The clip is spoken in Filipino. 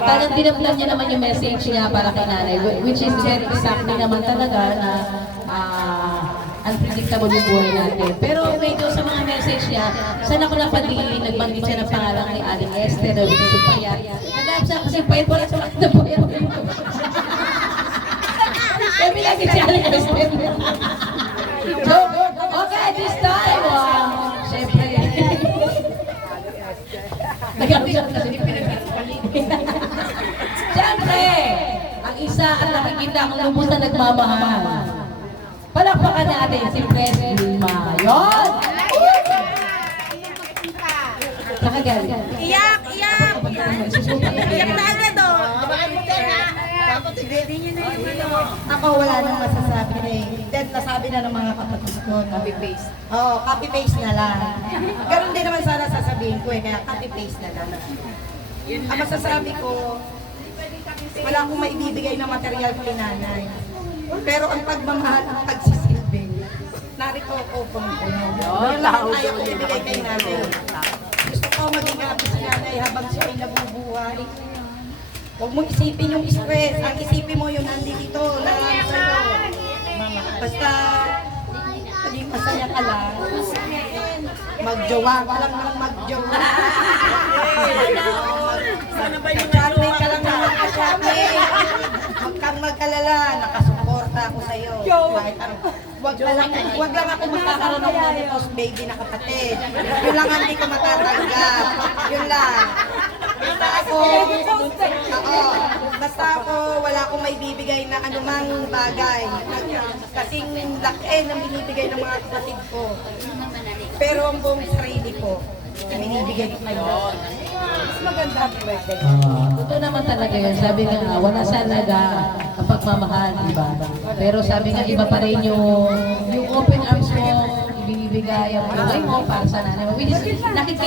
Talagang dinaplan niya naman yung message niya para kay nanay, which is very exactly naman talaga na unpredictable yung buhay natin. Pero medyo sa mga message niya, sana ko napadili, nagbanggit siya ng pangalan kay Aling Esther, which is Supayat. Nagahap siya kasi payat wala sa mga payat. Kami lagi si Aling Esther. So, okay, this time, syempre. Nagahap siya kasi syempre, ang isa at nakikita ang lubos na nagmamahal. Palakpakan natin si President Vilma. Yun! Saka galing. Iyak! Iyak! Iyak na agad o! Ako wala nang masasabi na eh. Then nasabi na ng mga kapatid ko. Copy-paste. Oo, copy-paste na lang. Ganun din naman sana sasabihin ko eh, kaya copy-paste na lang. Ang masasabi ko, wala akong maibibigay na material kay nanay. Pero ang pagmamahal, ang pagsisilbi, narito ako puno-puno. Yun lang ang kaya kong ibigay kay nanay. Gusto ko maging happy si nanay habang siya ay nabubuhay. Huwag mong isipin yung stress. Ang isipin mo yun nandito lang sa'yo. Basta maging masaya ka lang. Magjowa ka lang ng magjowa. Sana ba yung Mag-chatmate ka lang ng mag-chatmate. Huwag kang mag-alala. Nakasuporta ako sa'yo. Kahit ano. Wag lang ako magkakaroon ng menopause baby na kapatid. Yun lang ang hindi ko matatanggap. Yun lang. Basta ako, basta ako, wala akong maibibigay na anumang bagay. Kasing laki ng binibigay ng mga kapatid ko. Pero ang buong sarili ko, binibigay ko kayo. Mas maganda ang birthday. Totoo naman talaga yun. Sabi nga, wala talaga ang pagmamahal, diba? Pero sabi nga, iba pa rin yung open arms mo, ibibigay ang buhay mo para sa nanay mo. Which is, nakikita